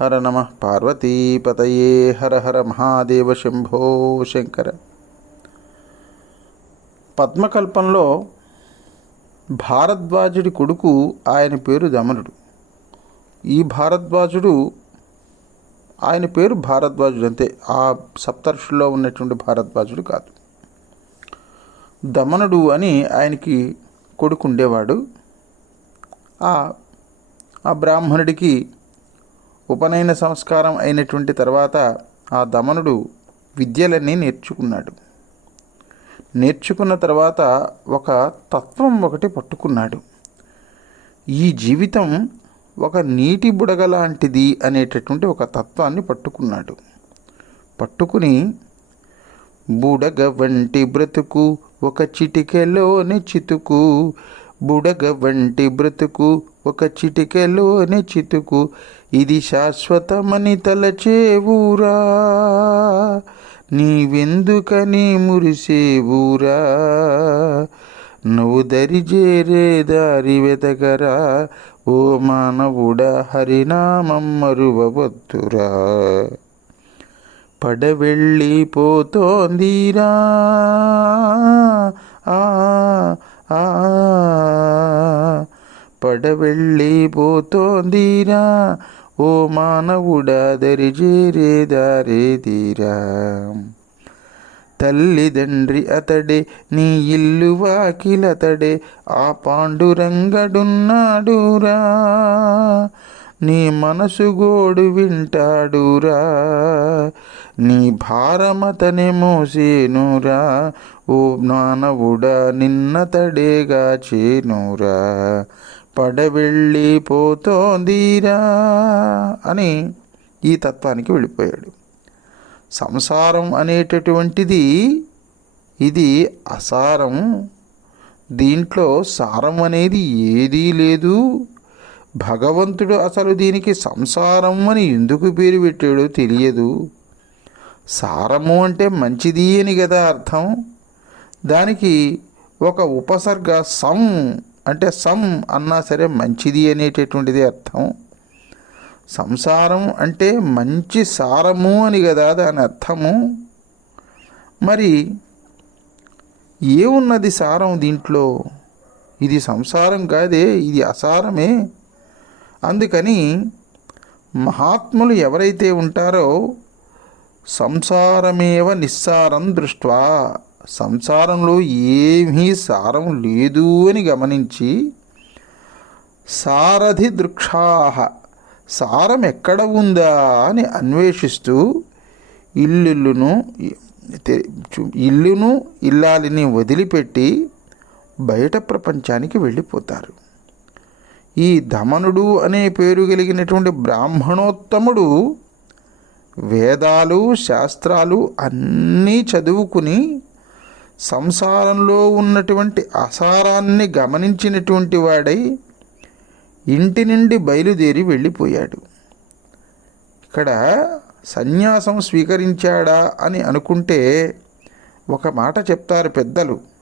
హర నమ పార్వతీపతయే హర హర మహాదేవ శంభో శంకర. పద్మకల్పంలో భారద్వాజుడి కొడుకు ఆయన పేరు దమనుడు ఈ భారద్వాజుడు ఆయన పేరు భారద్వాజుడు అంతే. ఆ సప్తర్షుల్లో ఉన్నటువంటి భారద్వాజుడు కాదు. దమనుడు అని ఆయనకి కొడుకు ఉండేవాడు ఆ ఆ బ్రాహ్మణుడికి ఉపనయన సంస్కారం అయినటువంటి తర్వాత ఆ దమనుడు విద్యలన్నీ నేర్చుకున్నాడు. నేర్చుకున్న తర్వాత ఒక తత్వం ఒకటి పట్టుకున్నాడు. ఈ జీవితం ఒక నీటి బుడగ లాంటిది అనేటటువంటి ఒక తత్వాన్ని పట్టుకున్నాడు. పట్టుకుని బుడగ వంటి బ్రతుకు ఒక చిటికెలోని చితుకు బుడగ వంటి బ్రతుకు ఒక చిటికెలోని చితుకు ఇది శాశ్వతమని తలచేవురా. నీవెందుకని మురిసేవురా? నువ్వు దరిజేరే దారి వెతకరా ఓ మానవుడ హరినామం మరువవద్దురా. పడవెళ్ళిపోతోందిరా ఆ, పడవెళ్ళిపోతోందిరా ఓ మానవుడా దరిజేరే దారేదిరా. తల్లిదండ్రి అతడే నీ ఇల్లు వాకిలతడే ఆ పాండురంగడున్నాడురా. నీ మనసుగోడు వింటాడురా నీ భారమతని మోసేనురా ఓ మానవుడా నిన్నతడేగా చేనురా పడవెళ్ళిపోతోందిరా అని ఈ తత్వానికి వెళ్ళిపోయాడు. సంసారం అనేటటువంటిది ఇది అసారం. దీంట్లో సారం అనేది ఏదీ లేదు. భగవంతుడు అసలు దీనికి సంసారం అని ఎందుకు పేరు పెట్టాడో తెలియదు. సారము అంటే మంచిది అని కదా అర్థం. దానికి ఒక ఉపసర్గ సం అంటే సం అన్నా సరే మంచిది అనేటటువంటిది అర్థం. సంసారం అంటే మంచి సారము అని కదా దాని అర్థము. మరి ఏమున్నది సారం దీంట్లో? ఇది సంసారం కాదే ఇది అసారమే. అందుకని మహాత్ములు ఎవరైతే ఉంటారో సంసారమేవ నిస్సారం దృష్ట్వా సంసారంలో ఏమీ సారం లేదు అని గమనించి సారథి దృక్షాహ సారం ఎక్కడ ఉందా అని అన్వేషిస్తూ ఇల్లును ఇల్లును ఇల్లాలిని వదిలిపెట్టి బయట ప్రపంచానికి వెళ్ళిపోతారు. ఈ దమనుడు అనే పేరు కలిగినటువంటి బ్రాహ్మణోత్తముడు వేదాలు శాస్త్రాలు అన్నీ చదువుకుని సంసారంలో ఉన్నటువంటి అసారాన్ని గమనించినటువంటి వాడై ఇంటి నుండి బయలుదేరి వెళ్ళిపోయాడు. ఇక్కడ సన్యాసం స్వీకరించాడా అని అనుకుంటే ఒక మాట చెప్తారు పెద్దలు.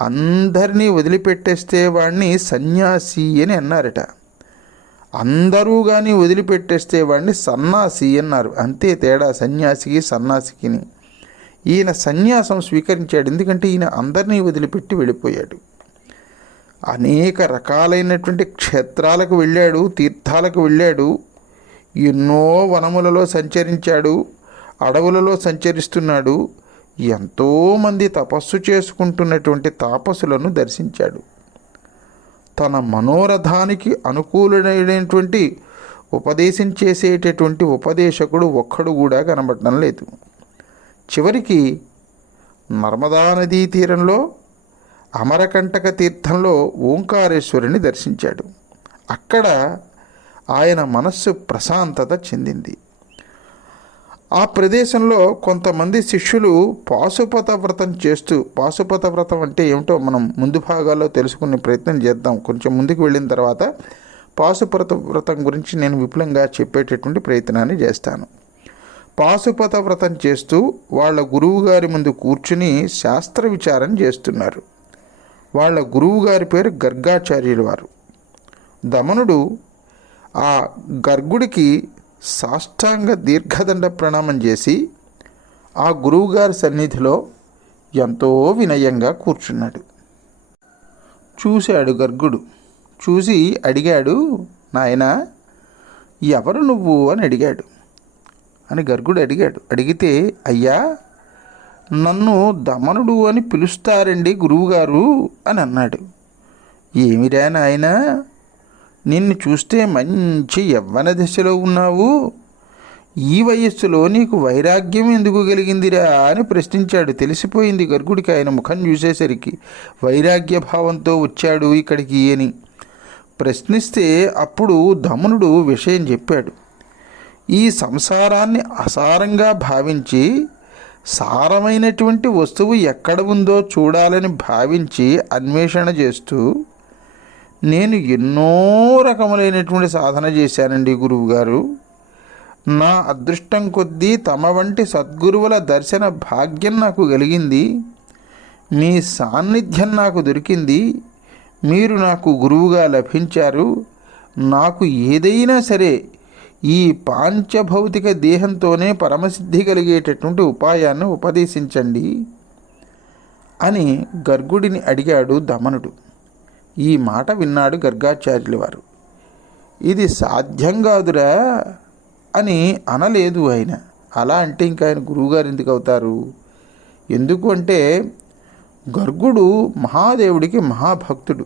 అందరినీ వదిలిపెట్టేస్తే వాడిని సన్యాసి అని అన్నారట. అందరూ కానీ వదిలిపెట్టేస్తే వాడిని సన్నాసి అన్నారు. అంతే తేడా సన్యాసికి సన్నాసికిని. ఈయన సన్యాసం స్వీకరించాడు. ఎందుకంటే ఈయన అందరినీ వదిలిపెట్టి వెళ్ళిపోయాడు. అనేక రకాలైనటువంటి క్షేత్రాలకు వెళ్ళాడు తీర్థాలకు వెళ్ళాడు. ఎన్నో వనములలో సంచరించాడు అడవులలో సంచరిస్తున్నాడు. ఎంతోమంది తపస్సు చేసుకుంటున్నటువంటి తాపసులను దర్శించాడు. తన మనోరథానికి అనుకూలమైనటువంటి ఉపదేశం చేసేటటువంటి ఉపదేశకుడు ఒక్కడు కూడా కనబడటం లేదు. చివరికి నర్మదా నదీ తీరంలో అమరకంటక తీర్థంలో ఓంకారేశ్వరుని దర్శించాడు. అక్కడ ఆయన మనస్సు ప్రశాంతత చెందింది. ఆ ప్రదేశంలో కొంతమంది శిష్యులు పాశుపత వ్రతం చేస్తూ పాశుపత వ్రతం అంటే ఏమిటో మనం ముందు భాగాల్లో తెలుసుకునే ప్రయత్నం చేద్దాం. కొంచెం ముందుకు వెళ్ళిన తర్వాత పాశుపత వ్రతం గురించి నేను విపులంగా చెప్పేటటువంటి ప్రయత్నాన్ని చేస్తాను. పాశుపత వ్రతం చేస్తూ వాళ్ళ గురువు గారి ముందు కూర్చుని శాస్త్ర విచారం చేస్తున్నారు. వాళ్ళ గురువు గారి పేరు గర్గాచార్యుల వారు. దమనుడు ఆ గర్గుడికి సాష్టాంగ దీర్ఘదండ ప్రణామం చేసి ఆ గురువుగారి సన్నిధిలో ఎంతో వినయంగా కూర్చున్నాడు. చూశాడు గర్గుడు. చూసి అడిగాడు నాయన ఎవరు నువ్వు? అని అడిగాడు. అని గర్గుడు అడిగాడు. అడిగితే అయ్యా నన్ను దమనుడు అని పిలుస్తారండి గురువుగారు అని అన్నాడు. ఏమిరా నాయనా నిన్ను చూస్తే మంచి యవ్వన దశలో ఉన్నావు. ఈ వయస్సులో నీకు వైరాగ్యం ఎందుకు కలిగిందిరా అని ప్రశ్నించాడు. తెలిసిపోయింది గర్గుడికి. ఆయన ముఖం చూసేసరికి వైరాగ్య భావంతో వచ్చాడు ఇక్కడికి అని. ప్రశ్నిస్తే అప్పుడు దమనుడు విషయం చెప్పాడు. ఈ సంసారాన్ని అసారంగా భావించి సారమైనటువంటి వస్తువు ఎక్కడ ఉందో చూడాలని భావించి అన్వేషణ చేస్తూ నేను ఎన్నో రకములైనటువంటి సాధన చేశానండి గురువుగారు. నా అదృష్టం కొద్దీ తమ వంటి సద్గురువుల దర్శన భాగ్యం నాకు కలిగింది. మీ సాన్నిధ్యం నాకు దొరికింది. మీరు నాకు గురువుగా లభించారు. నాకు ఏదైనా సరే ఈ పాంచభౌతిక దేహంతోనే పరమసిద్ధి కలిగేటటువంటి ఉపాయాన్ని ఉపదేశించండి అని గర్గుడిని అడిగాడు దమనుడు. ఈ మాట విన్నాడు గర్గాచార్యుల వారు ఇది సాధ్యం కాదురా అని అనలేదు ఆయన. అలా అంటే ఇంకా ఆయన గురువుగారు ఎందుకు అవుతారు? ఎందుకు అంటే గర్గుడు మహాదేవుడికి మహాభక్తుడు.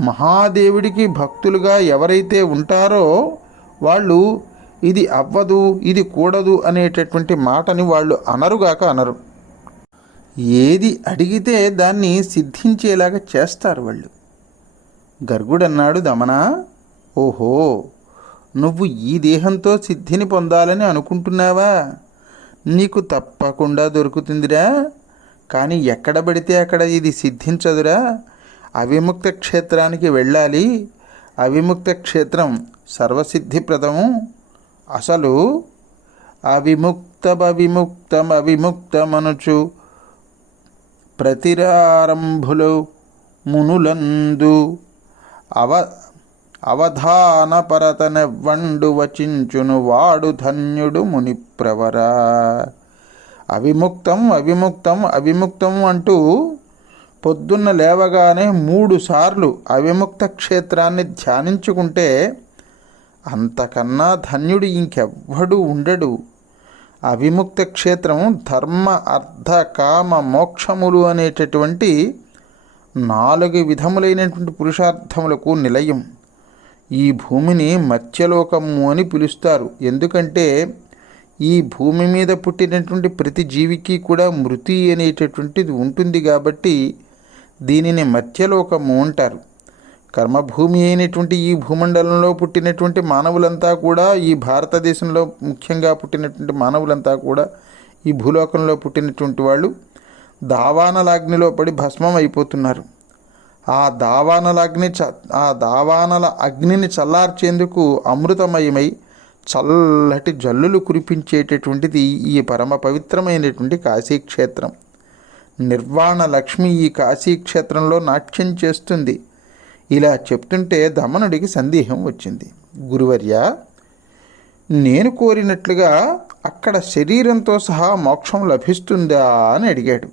మహాదేవుడికి భక్తులుగా ఎవరైతే ఉంటారో వాళ్ళు ఇది అవ్వదు ఇది కూడదు అనేటటువంటి మాటని వాళ్ళు అనరుగాక అనరు. ఏది అడిగితే దాన్ని సిద్ధించేలాగా చేస్తారు వాళ్ళు. గర్గుడన్నాడు దమన ఓహో నువ్వు ఈ దేహంతో సిద్ధిని పొందాలని అనుకుంటున్నావా? నీకు తప్పకుండా దొరుకుతుందిరా. కానీ ఎక్కడ పడితే అక్కడ ఇది సిద్ధించదురా. అవిముక్త క్షేత్రానికి వెళ్ళాలి. అవిముక్త క్షేత్రం సర్వసిద్ధిప్రదము. అసలు అవిముక్తమవిముక్తం అవిముక్తమనుచు ప్రతిరారంభులు మునులందు అవ అవధానపరతనెవ్వండు వచించును వాడు ధన్యుడు మునిప్రవర. అవిముక్తం అవిముక్తం అవిముక్తం అంటూ పొద్దున్న లేవగానే మూడు సార్లు అవిముక్త క్షేత్రాన్ని ధ్యానించుకుంటే అంతకన్నా ధన్యుడు ఇంకెవ్వడు ఉండడు. అవిముక్త క్షేత్రం ధర్మ అర్థ కామ మోక్షములు అనేటటువంటి నాలుగు విధములైనటువంటి పురుషార్థములకు నిలయం. ఈ భూమిని మత్స్యలోకము అని పిలుస్తారు. ఎందుకంటే ఈ భూమి మీద పుట్టినటువంటి ప్రతి జీవికి కూడా మృతి అనేటటువంటిది ఉంటుంది కాబట్టి దీనిని మత్స్యలోకము అంటారు. కర్మభూమి అయినటువంటి ఈ భూమండలంలో పుట్టినటువంటి మానవులంతా కూడా ఈ భారతదేశంలో ముఖ్యంగా పుట్టినటువంటి మానవులంతా కూడా ఈ భూలోకంలో పుట్టినటువంటి వాళ్ళు దావానలాగ్నిలో పడి భస్మం అయిపోతున్నారు. ఆ దావానలాగ్ని చ ఆ దావానల అగ్నిని చల్లార్చేందుకు అమృతమయమై చల్లటి జల్లులు కురిపించేటటువంటిది ఈ పరమ పవిత్రమైనటువంటి కాశీక్షేత్రం. నిర్వాణ లక్ష్మి ఈ కాశీక్షేత్రంలో నాట్యం చేస్తుంది. ఇలా చెప్తుంటే దమనుడికి సందేహం వచ్చింది. గురువర్య నేను కోరినట్లుగా అక్కడ శరీరంతో సహా మోక్షం లభిస్తుందా అని అడిగాడు.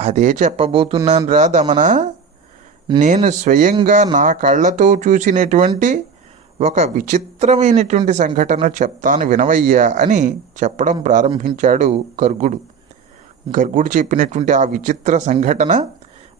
అదే చెప్పబోతున్నాను రా దమన నేను స్వయంగా నా కళ్ళతో చూసినటువంటి ఒక విచిత్రమైనటువంటి సంఘటన చెప్తాను వినవయ్యా అని చెప్పడం ప్రారంభించాడు గర్గుడు. గర్గుడు చెప్పినటువంటి ఆ విచిత్ర సంఘటన